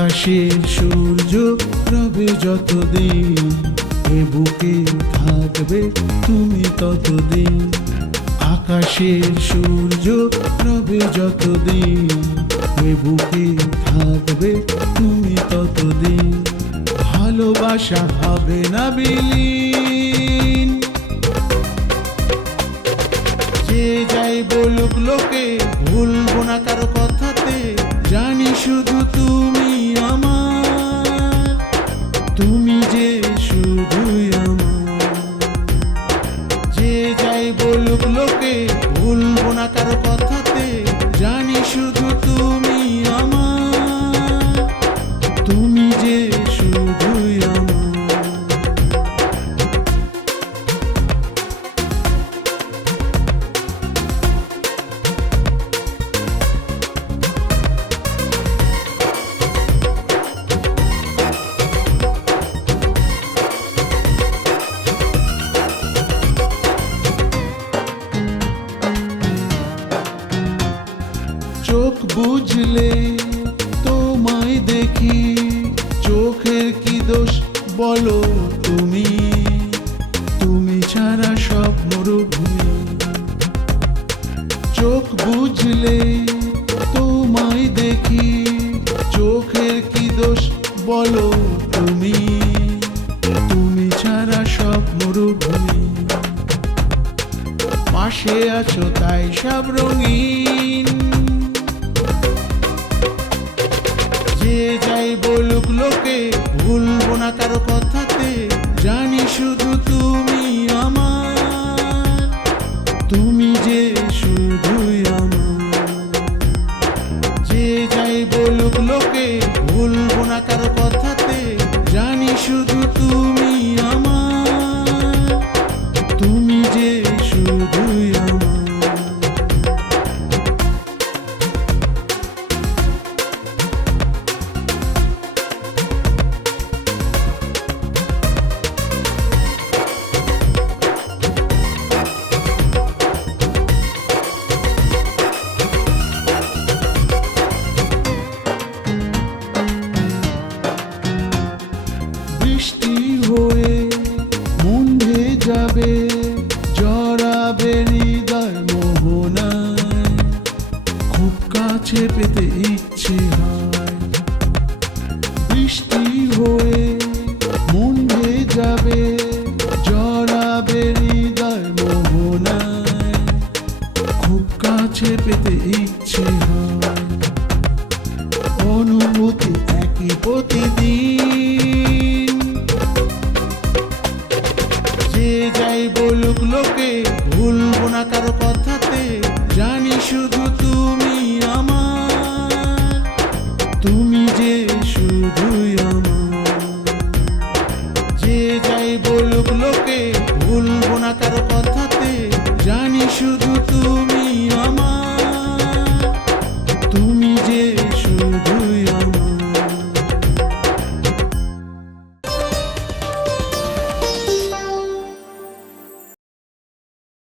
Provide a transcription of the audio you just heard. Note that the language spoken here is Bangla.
আকাশের সূর্য রবে যতদিন, এ বুকে থাকবে তুমি ততদিন। আকাশের সূর্য রবে যতদিন, এ বুকে থাকবে তুমি ততদিন। ভালোবাসা হবে না বিলীন। যে যাই বলুক লোকে, ভুলবো না কারও কথাতে। জানি শুধু বুঝলে তোমায় দেখি। চোখের কি দোষ বলো তুমি? তুমি ছাড়া সব মরুভূমি চোখ বুঝলে তোমায় দেখি। চোখের কি দোষ বলো তুমি? তুমি ছাড়া সব মরুভূমি পাশে আছো তাই সব রঙিন। কারও কথাতে জানি শুধু তুমি আমার। তুমি যে শুধুই আমার। যে যাই বলুক লোকে বৃষ্টি হয়ে মন যাবে জড়াবে হৃদয় মোহনায়। খুব কাছে পেতে ইচ্ছে হয়। বৃষ্টি হয়ে মন যাবে জড়াবে হৃদয় মোহনায়। খুব কাছে পেতে ইচ্ছে হয়। অনুভূতি একই প্রতিদিন। যাই বলুক লোকে, ভুলবো না কারও কথাতে। জানি শুধু তুমি আমার, তুমি যে শুধু আমার। যে যাই বলুক লোকে, ভুলবো না কারও কথাতে। জানি শুধু